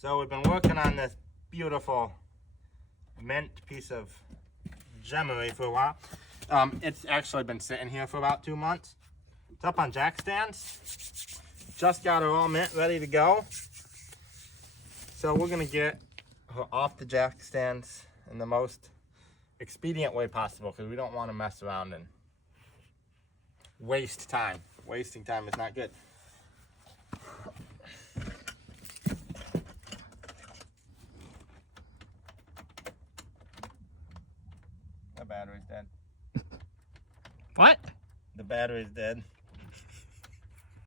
So we've been working on this beautiful mint piece of gemery for a while. It's actually been sitting here for about 2 months. It's up on jack stands. Just got her all mint ready to go. So we're gonna get her off the jack stands in the most expedient way possible because we don't want to mess around and waste time. Wasting time is not good. The battery's dead. What? The battery's dead.